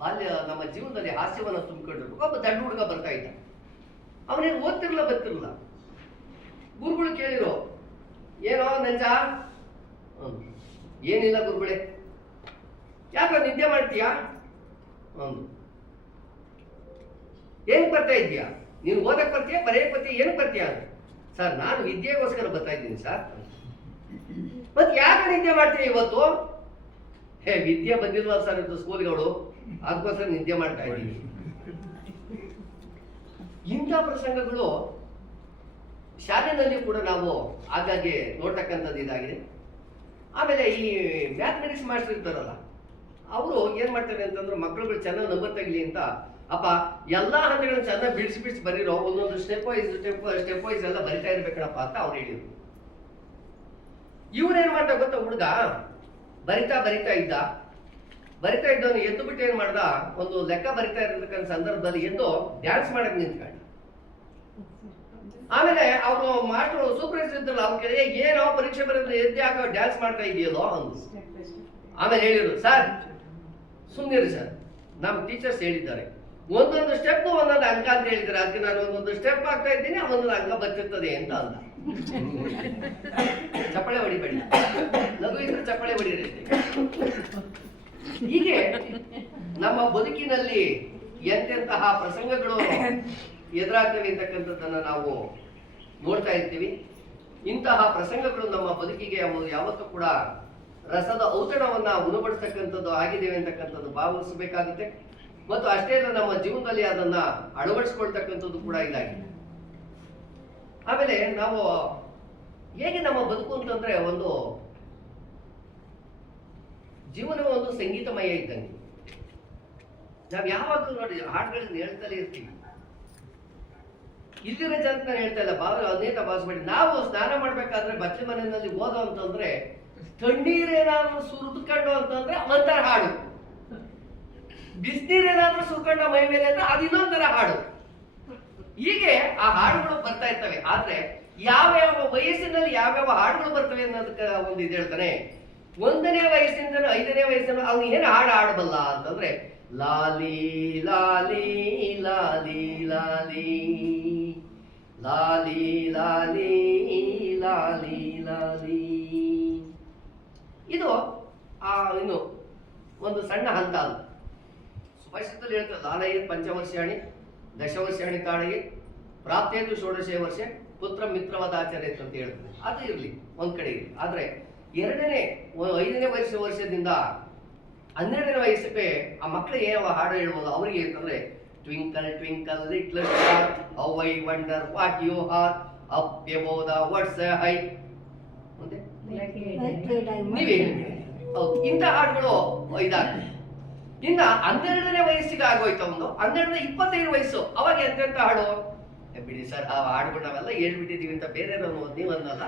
ನಮ್ಮ ಜೀವನದಲ್ಲಿ ಹಾಸ್ಯವನ್ನು ತುಂಬಿಕೊಂಡಿರ್ಬೇಕು. ಒಬ್ಬ ದಡ್ಡ ಹುಡುಗ ಬರ್ತಾ ಇದ್ದ, ಅವನೇನು ಓದ್ತಿರ್ಲಿಲ್ಲ ಬರ್ತಿರ್ಲಿಲ್ಲ. ಗುರುಗಳು ಕೇಳಿರೋ, ಏನೋ ನಂಜ? ಏನಿಲ್ಲ ಗುರುಗಳೇ. ಯಾಕ ನಿದ್ದೆ ಮಾಡ್ತೀಯಾ? ಏನಕ್ಕೆ ಬರ್ತಾ ಇದೀಯಾ? ನೀನು ಓದಕ್ ಬರ್ತೀಯಾ, ಬರೆಯಕ್ ಬರ್ತೀಯ, ಏನಕ್ಕೆ ಬರ್ತೀಯಾ? ಸರ್, ನಾನು ವಿದ್ಯೆಗೋಸ್ಕರ ಬರ್ತಾ ಇದ್ದೀನಿ ಸರ್. ಮತ್ತೆ ಯಾಕೆ ನಿದ್ದೆ ಮಾಡ್ತೀಯ ಇವತ್ತು? ವಿದ್ಯೆ ಬಂದಿಲ್ವ ಸರ್ ಇದು ಸ್ಕೂಲ್ಗಳು, ಅದಕ್ಕೋಸ್ಕರ ನಿದ್ದೆ ಮಾಡ್ತಾ ಇದ್ದೀನಿ. ಇಂಥ ಪ್ರಸಂಗಗಳು ಶಾಲೆಯಲ್ಲಿ ಕೂಡ ನಾವು ಆಗಾಗ್ಗೆ ನೋಡ್ತಕ್ಕಂಥದ್ದು ಇದಾಗಿದೆ. ಆಮೇಲೆ ಈ ಮ್ಯಾಥಮೆಟಿಕ್ಸ್ ಮಾಸ್ಟರ್ ಇರ್ತಾರಲ್ಲ, ಅವರು ಏನ್ ಮಾಡ್ತಾರೆ ಅಂತಂದ್ರೆ, ಮಕ್ಕಳುಗಳು ಚೆನ್ನಾಗಿ ನಂಬರ್ ತೆಗಲಿ ಅಂತ, ಅಪ್ಪ ಎಲ್ಲಾ ಹಂತಗಳನ್ನು ಚೆನ್ನಾಗಿ ಬಿಡಿಸಿ ಬರೀರೋ, ಒಂದೊಂದು ಸ್ಟೆಪ್ ವೈಸ್ ಎಲ್ಲ ಬರಿತಾ ಇರ್ಬೇಕಣಪ್ಪ ಅಂತ ಅವ್ರು ಹೇಳಿದ್ರು. ಇವ್ರೇನ್ ಮಾಡ್ತಾ ಗೊತ್ತಾ, ಹುಡುಗ ಬರಿತಾ ಇದ್ದವನು ಎದ್ದು ಬಿಟ್ಟು ಏನ್ ಮಾಡ್ದ, ಒಂದು ಲೆಕ್ಕ ಬರಿತಾ ಇರತಕ್ಕಂಥ ಸಂದರ್ಭದಲ್ಲಿ ಎದ್ದು ಡ್ಯಾನ್ಸ್ ಮಾಡಕ್ ನಿಂತ್ಕೊಂಡ. ಆಮೇಲೆ ಅವರು ಮಾಸ್ಟರ್ ಸೂಪರ್ವೈಸರ್ ಇದ್ರಲ್ಲ, ಅವ್ರ ಕಡೆ ಏನೋ ಪರೀಕ್ಷೆ ಬರೋದು ಎದ್ದು ಯಾಕೆ ಡ್ಯಾನ್ಸ್ ಮಾಡ್ತಾ ಇದೆಯಲ್ಲೋ ಅಂದ್ರು. ಆಮೇಲೆ ಹೇಳಿದ್ರು, ಸರ್ ಸುಮ್ಮನಿರಿ ಸರ್, ನಮ್ಮ ಟೀಚರ್ಸ್ ಹೇಳಿದ್ದಾರೆ ಒಂದೊಂದು ಸ್ಟೆಪ್ ಒಂದೊಂದು ಅಂಕ ಅಂತ ಹೇಳಿದ್ದಾರೆ, ಅದಕ್ಕೆ ನಾನು ಒಂದೊಂದು ಸ್ಟೆಪ್ ಆಗ್ತಾ ಇದ್ದೀನಿ, ಒಂದೊಂದು ಅಂಕ ಬರ್ತಿರ್ತದೆ ಅಂತ ಅಂದ. ಚಪ್ಪಳೆ ಹೊಡಿಬೇಡಿ, ನಗು ಇದ್ರೆ ಚಪ್ಪಳೆ ಹೊಡಿರಿ. ಹೀಗೆ ನಮ್ಮ ಬದುಕಿನಲ್ಲಿ ಎಂತೆಂತಹ ಪ್ರಸಂಗಗಳು ಎದುರಾಗ್ತವೆ ಅಂತಕ್ಕಂಥದ್ದನ್ನ ನಾವು ನೋಡ್ತಾ ಇರ್ತೀವಿ. ಇಂತಹ ಪ್ರಸಂಗಗಳು ನಮ್ಮ ಬದುಕಿಗೆ ಯಾವತ್ತೂ ಕೂಡ ರಸದ ಔತಣವನ್ನ ಉಣಬಡಿಸ್ತಕ್ಕಂಥದ್ದು ಆಗಿದ್ದೇವೆ ಅಂತಕ್ಕಂಥದ್ದು ಭಾವಿಸಬೇಕಾಗುತ್ತೆ. ಮತ್ತು ಅಷ್ಟೇ ಅಲ್ಲ, ನಮ್ಮ ಜೀವನದಲ್ಲಿ ಅದನ್ನ ಅಳವಡಿಸ್ಕೊಳ್ತಕ್ಕಂಥದ್ದು ಕೂಡ ಇದಾಗಿದೆ. ಆಮೇಲೆ ನಾವು ಹೇಗೆ ನಮ್ಮ ಬದುಕು ಅಂತಂದ್ರೆ, ಒಂದು ಜೀವನವೇ ಒಂದು ಸಂಗೀತಮಯ ಇದ್ದಂಗೆ. ನಾವ್ ಯಾವಾಗಲೂ ನೋಡಿ ಹಾಡುಗಳನ್ನ ಹೇಳ್ತಲೇ ಇರ್ತೀವಿ. ಇಲ್ಲಿರೋ ಜನ ನಾನು ಹೇಳ್ತಾ ಇಲ್ಲ, ಅನೇಕ ಭಾವಿಸ್ಬೇಡಿ. ನಾವು ಸ್ನಾನ ಮಾಡ್ಬೇಕಾದ್ರೆ ಬಚ್ಚಲ ಮನೆಯಲ್ಲಿ ಓದೋ ಅಂತಂದ್ರೆ, ತಣ್ಣೀರೇನಾದ್ರೂ ಸುರಿದುಕೊಂಡು ಅಂತಂದ್ರೆ ಒಂಥರ ಹಾಡು, ಬಿಸಿನೀರೇನಾದ್ರೂ ಸುರ್ಕೊಂಡ ಮೈ ಮೇಲೆ ಅಂದ್ರೆ ಅದು ಇನ್ನೊಂಥರ ಹಾಡು. ಹೀಗೆ ಆ ಹಾಡುಗಳು ಬರ್ತಾ ಇರ್ತವೆ. ಆದ್ರೆ ಯಾವ್ಯಾವ ವಯಸ್ಸಿನಲ್ಲಿ ಯಾವ್ಯಾವ ಹಾಡುಗಳು ಬರ್ತವೆ ಅನ್ನೋದಕ್ಕೆ ಒಂದು ಇದು ಹೇಳ್ತಾನೆ. 1ನೇ ವಯಸ್ಸಿಂದ 5ನೇ ವಯಸ್ಸಿನ ಅವ್ನು ಏನು ಹಾಡು ಹಾಡಬಲ್ಲ ಅಂತಂದ್ರೆ, ಲಾಲಿ ಲಾಲಿ ಲಾಲಿ ಲಾಲಿ ಲಾಲಿ ಲಾಲಿ ಲಾಲಿ ಲಾಲಿ. ಇದು ಇನ್ನು ಒಂದು ಸಣ್ಣ ಹಂತ. ಅದು ಸುಭಾಷಿತದಲ್ಲಿ ಹೇಳ್ತಾರೆ, ಲಾಲಯೇತ್ ಪಂಚವರ್ಷಾಣಿ ದಶವರ್ಷಾಣಿ ತಾಳಿಗೆ ಪ್ರಾಪ್ತೇತು ಷೋಡಶೇ ವರ್ಷ ಪುತ್ರ ಮಿತ್ರವಾದ ಆಚಾರ್ಯ ಅಂತ ಹೇಳ್ತಾರೆ. ಅದು ಇರಲಿ, ಒಂದ್ ಕಡೆ ಇರಲಿ. ಆದ್ರೆ 5ನೇ ವರ್ಷದಿಂದ 12ನೇ ವಯಸ್ಸಿಗೆ ಆ ಮಕ್ಕಳಿಗೆ ಯಾವ ಹಾಡು ಹೇಳ್ಬೋದು ಅವರಿಗೆ ಅಂತಂದ್ರೆ, twinkle twinkle little star how I wonder what you are up above the words high. ಮುಂದೆ ನೀವೇ ಹೌದು, ಇಂಥ ಹಾಡುಗಳು ಇದಾಗ್ತದೆ. ಇನ್ನ 12ನೇ ವಯಸ್ಸಿಗೆ ಆಗೋಯ್ತು ಒಂದು 12ನೇ 25 ವಯಸ್ಸು, ಅವಾಗ ಎಂತೆಂತ ಹಾಡು ಬಿಡಿ ಸರ್, ಆ ಹಾಡುಗಳು ನಾವೆಲ್ಲ ಹೇಳ್ಬಿಟ್ಟಿದೀವಿ ಅಂತ ಬೇರೆಯವ್ರು ನೀವು ಅನ್ನಲ್ಲ,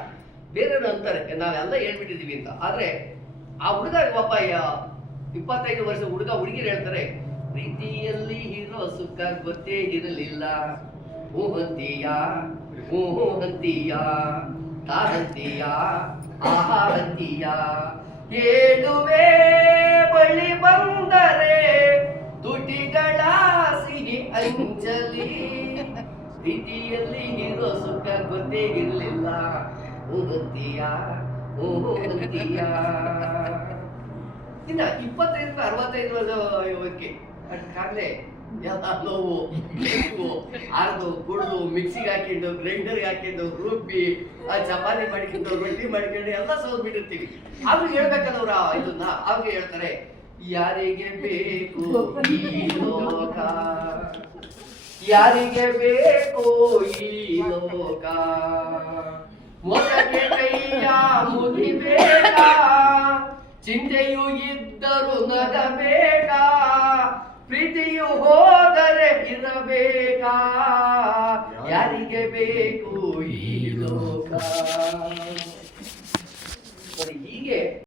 ಬೇರೆಯವ್ರು ಅಂತಾರೆ ನಾವೆಲ್ಲ ಹೇಳ್ಬಿಟ್ಟಿದೀವಿ ಅಂತ. ಆದ್ರೆ ಆ ಹುಡುಗ ಒಬ್ಬ 25 ವರ್ಷ ಹುಡುಗ ಹುಡುಗಿರು ಹೇಳ್ತಾರೆ, ಪ್ರೀತಿಯಲ್ಲಿ ಇರೋ ಸುಖ ಗೊತ್ತೇ ಇರಲಿಲ್ಲ, ಹೂ ಹಂತೀಯ ಹೂ ಹಂತೀಯ ತಾರಂತೀಯ ಆಹಾ ಹಂತೀಯ, ಹೇಳುವೆ ಬಳಿ ಬಂದರೆ ತುಟಿಗಳ ಸಿಹಿ ಅಂಜಲಿ, ಪ್ರೀತಿಯಲ್ಲಿ ಇರೋ ಸುಖ ಗೊತ್ತೇ ಇರಲಿಲ್ಲ, ಹೂಗಂತೀಯ ಹೂಗಂತೀಯ. ಇನ್ನ 25 65 ವರ್ಷಕ್ಕೆ ಅಟ್ಕಾಗ್ಲೇ ಎಲ್ಲ ನೋವು ಅರ್ದು ಕುಡ್ದು ಮಿಕ್ಸಿಗೆ ಹಾಕೊಂಡು ಗ್ರೈಂಡರ್ಗೆ ಹಾಕೊಂಡು ರುಬ್ಬಿ ಚಪಾತಿ ಮಾಡ್ಕೊಂಡು ರೊಟ್ಟಿ ಮಾಡ್ಕೊಂಡು ಎಲ್ಲ ಸೋದ್ಬಿಟ್ಟಿರ್ತೀವಿ. ಅವ್ರಿಗೆ ಹೇಳ್ಬೇಕಲ್ಲ ಇದನ್ನ, ಅವ್ರಿಗೆ ಹೇಳ್ತಾರೆ, ಯಾರಿಗೆ ಬೇಕು ಈ ಲೋಕ, ಯಾರಿಗೆ ಬೇಕು ಈ ಲೋಕ, ಮೊದಲೇ ಕೈಯ ಮುಗಿಬೇಕ, ಚಿಂತೆಯು ಇದ್ದರೂ ನಗಬೇಕ, ಪ್ರೀತಿಯು ಹೋದರೆ ಇರಬೇಕಾ, ಯಾರಿಗೆ ಬೇಕು ಈ ಲೋಕ.